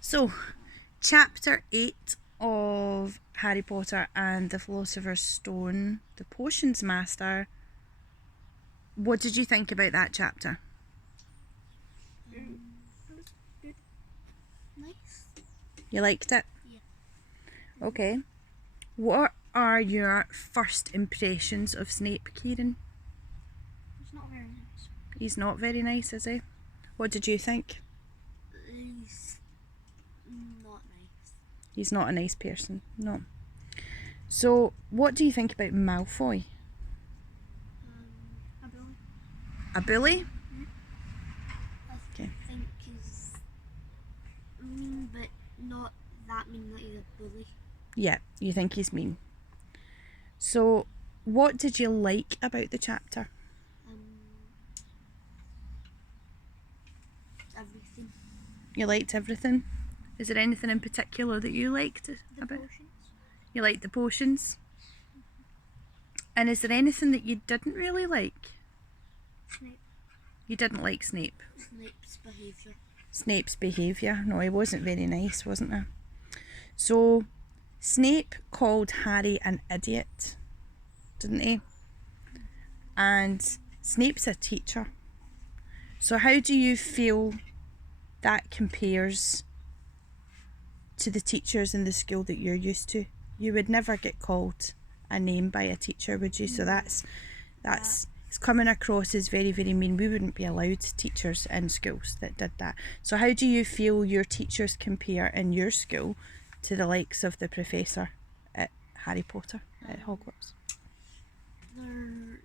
So, chapter 8 of Harry Potter and the Philosopher's Stone, The Potions Master. What did you think about that chapter? It was good. Nice. You liked it? Yeah. Okay. What are your first impressions of Snape, Kieran? It's not very nice. He's not very nice, is he? What did you think? He's not nice. He's not a nice person. No. So, what do you think about Malfoy? A bully. A bully? I Okay. think he's mean, but not that mean that he's a bully. Yeah, you think he's mean. So, what did you like about the chapter? Everything. You liked everything? Is there anything in particular that you liked The about? potions. You liked the potions? And is there anything that you didn't really like? Snape. You didn't like Snape? Snape's behaviour. Snape's behaviour? No, he wasn't very nice, wasn't he? So, Snape called Harry an idiot, didn't he? And Snape's a teacher. So how do you feel that compares to the teachers in the school that you're used to? You would never get called a name by a teacher, would you? So that's it's coming across as very, very mean. We wouldn't be allowed teachers in schools that did that. So how do you feel your teachers compare in your school to the likes of the professor at Harry Potter at Hogwarts? They're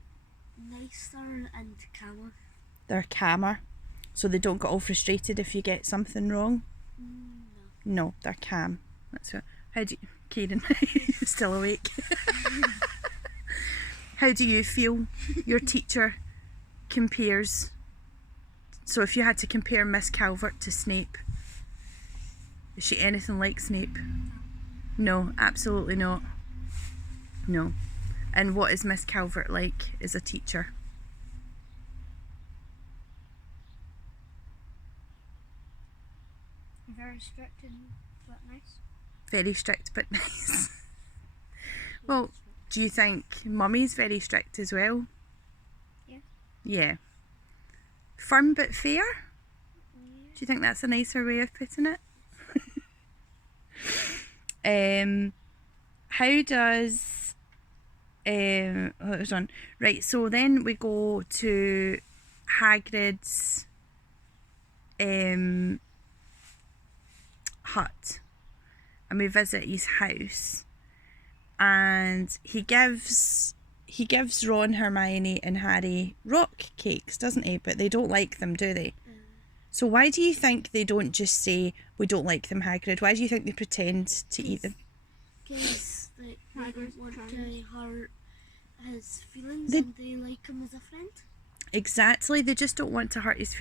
nicer and calmer. They're calmer, so they don't get all frustrated if you get something wrong. No, they're calm. That's what. How do you, Kieran? Still awake? How do you feel your teacher compares? So if you had to compare Miss Calvert to Snape, is she anything like Snape? No, absolutely not. No. And what is Miss Calvert like as a teacher? Very strict but nice. Very strict but nice. Well, do you think Mummy's very strict as well? Yeah. Yeah. Firm but fair? Yeah. Do you think that's a nicer way of putting it? How does hold on. Right, so then we go to Hagrid's hut and we visit his house, and he gives Ron, Hermione and Harry rock cakes, doesn't he? But they don't like them, do they? So why do you think they don't just say, we don't like them, Hagrid? Why do you think they pretend to eat them? Because they don't want to hurt his feelings and they like him as a friend. Exactly, they just don't want to hurt his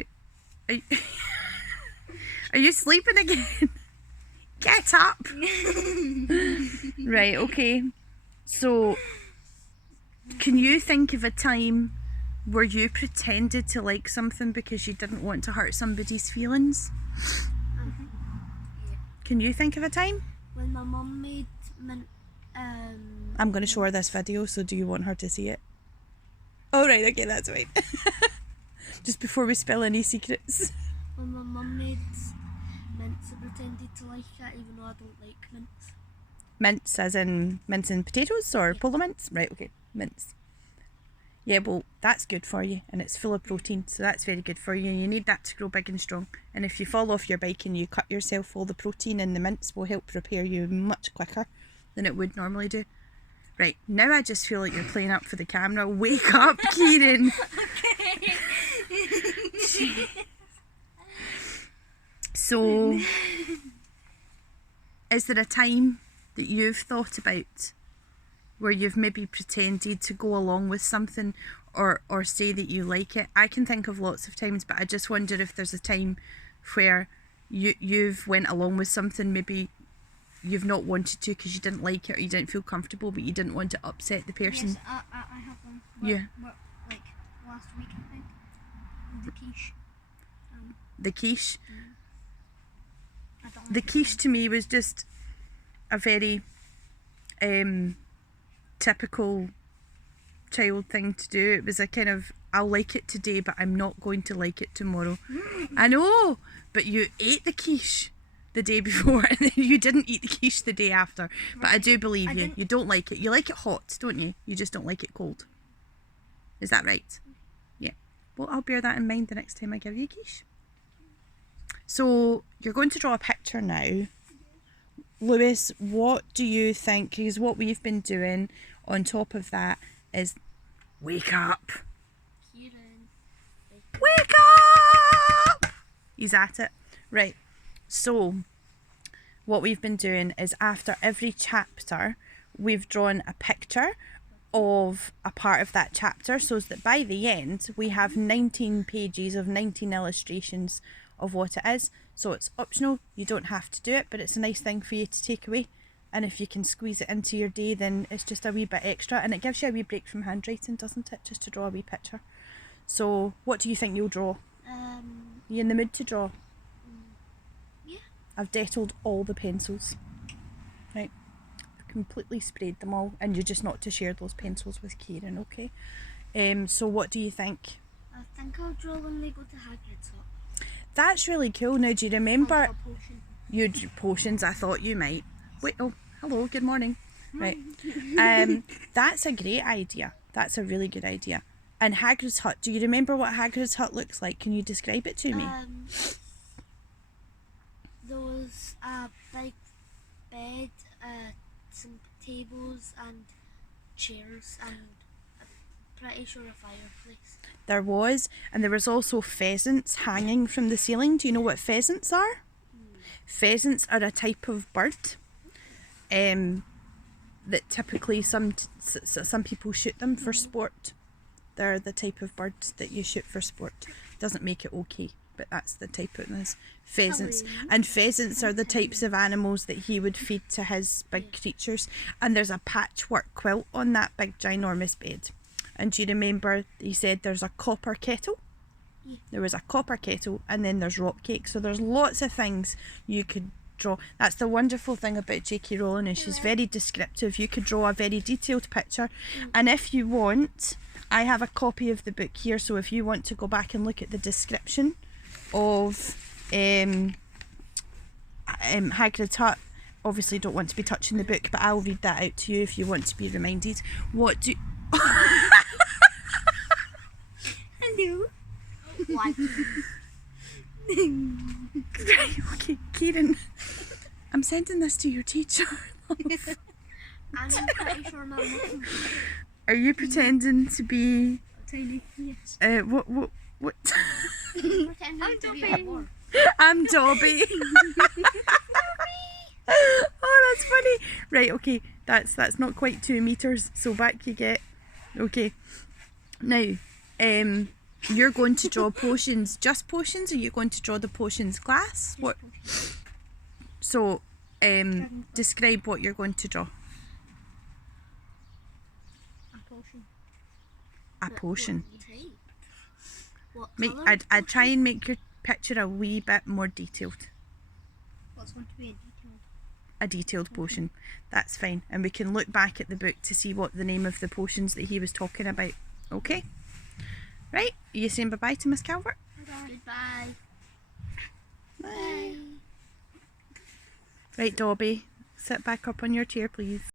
Are you sleeping again? Get up! Right, okay. So, can you think of a time where you pretended to like something because you didn't want to hurt somebody's feelings? Yeah. Can you think of a time? When my mum made I'm going to show her this video, so do you want her to see it? Oh, right, okay, that's fine. Just before we spill any secrets. When my mum made mince, I pretended to like it even though I don't like mince. Mince as in mince and potatoes or polo mince? Right, okay, mince. Yeah, well, that's good for you and it's full of protein, so that's very good for you. You need that to grow big and strong. And if you fall off your bike and you cut yourself, all the protein in the mince will help repair you much quicker than it would normally do. Right, now I just feel like you're playing up for the camera. Wake up, Kieran! Okay. So, is there a time that you've thought about where you've maybe pretended to go along with something or say that you like it? I can think of lots of times, but I just wonder if there's a time where you've went along with something maybe you've not wanted to because you didn't like it or you didn't feel comfortable, but you didn't want to upset the person. Yes, I have one. Like last week, I think. The quiche. The quiche? I don't The quiche to me was just a very typical child thing to do. It was a kind of, I'll like it today, but I'm not going to like it tomorrow. I know, but you ate the quiche the day before and then you didn't eat the quiche the day after. But I do believe you. You don't like it. You like it hot, don't you? You just don't like it cold. Is that right? Yeah. Well, I'll bear that in mind the next time I give you a quiche. So you're going to draw a picture now. Lewis, what do you think? Because what we've been doing on top of that is wake up. Kieran. Wake up! He's at it. Right. So what we've been doing is after every chapter, we've drawn a picture of a part of that chapter so that by the end we have 19 pages of 19 illustrations of what it is. So it's optional, you don't have to do it, but it's a nice thing for you to take away, and if you can squeeze it into your day then it's just a wee bit extra, and it gives you a wee break from handwriting, doesn't it, just to draw a wee picture. So what do you think you'll draw? You in the mood to draw? Yeah. I've Dettoled all the pencils. Right, I've completely sprayed them all, and you're just not to share those pencils with Kieran, okay? So what do you think? I think I'll draw when they go to Hagrid's hut. That's really cool. Now, do you remember I'll draw a potion. your potions? I thought you might. Wait, oh, hello, good morning. Right. That's a great idea. That's a really good idea. And Hagrid's hut, do you remember what Hagrid's hut looks like? Can you describe it to me? There was a big bed, some tables and chairs, and I'm pretty sure a fireplace. There was, and there was also pheasants hanging from the ceiling. Do you know what pheasants are? Pheasants are a type of bird that typically some people shoot them for sport. They're the type of bird that you shoot for sport. Doesn't make it okay, but that's the type of this. Pheasants. And pheasants are the types of animals that he would feed to his big creatures. And there's a patchwork quilt on that big ginormous bed. And do you remember he said there's a copper kettle? Yeah. There was a copper kettle, and then there's rock cake. So there's lots of things you could draw. That's the wonderful thing about J.K. Rowling, is she's very descriptive. You could draw a very detailed picture. And if you want, I have a copy of the book here, so if you want to go back and look at the description of Hagrid's hut, obviously don't want to be touching the book, but I'll read that out to you if you want to be reminded. What do... Hello. What? Right, okay, Kieran, I'm sending this to your teacher. I'm pretty sure my mum. Are you pretending to be... Tiny. Yes. What? Pretending to be a dwarf. I'm Dobby. Oh, that's funny. Right, okay, that's not quite 2 meters, so back you get. Okay. Now, you're going to draw potions, just potions, or you're going to draw the potions glass? What? So, describe what you're going to draw. A potion. A potion. What I'd try and make your picture a wee bit more detailed. What's going to be A detailed potion. That's fine. And we can look back at the book to see what the name of the potions that he was talking about. Okay? Right, are you saying bye-bye to Miss Calvert? Goodbye. Bye. Right, Dobby, sit back up on your chair, please.